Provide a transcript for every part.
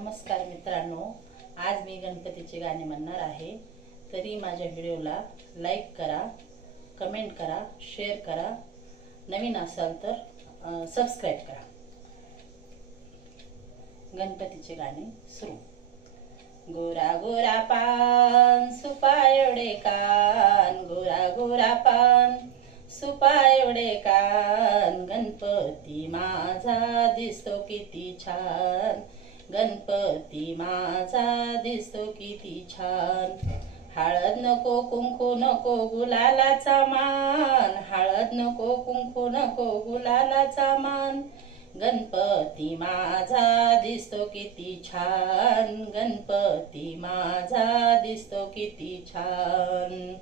नमस्कार मित्रांनो, आज मी गणपतीचे गाणे म्हणणार आहे। तरी माझ्या व्हिडिओला लाईक करा, कमेंट करा, शेअर करा, नवीन असाल तर सबस्क्राइब करा। गणपतीचे गाणे सुरू। गोरा गोरा पान सुपायोडे कान, गोरा गोरा पान सुपायोडे कान, गणपती माझा दिसतो किती छान, गणपती माझा दिसतो किती छान। हळद नको कुंकू नको गुलालाचा मान, हळद नको कुंकू नको गुलालाचा मान, गणपती माझा दिसतो किती छान, गणपती माझा दिसतो किती छान।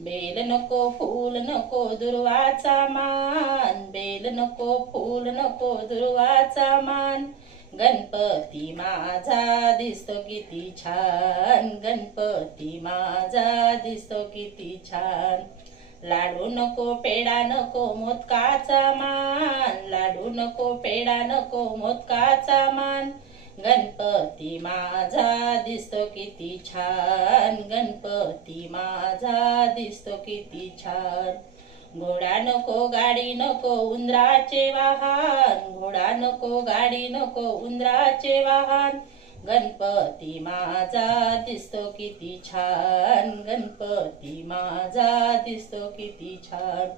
बेल नको फूल नको दुर्वाचा मान, बेल नको फूल नको दुर्वाचा मान, गणपती माझा दिसतो किती छान, गणपती माझा दिसतो किती छान। लाडू नको पेडा नको मोदकाचा मान, लाडू नको पेडा नको मोदकाचा मान, गणपती माझा दिसतो किती छान, गणपती माझा दिसतो किती छान। घोडा नको गाडी नको उंदराचे वाहन, घोडा नको गाडी नको उंदराचे वाहन, गणपती माझा दिसतो किती छान, गणपती माझा दिसतो किती छान।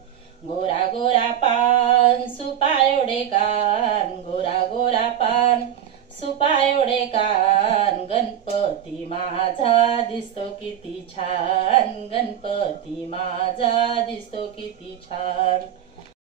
गोरा गोरा पान सुपायोडे कान, गोरा गोरा पान सुपायोडे कान, गणपती माझा दिसतो किती छान, गणपती माझा दिसतो किती छान।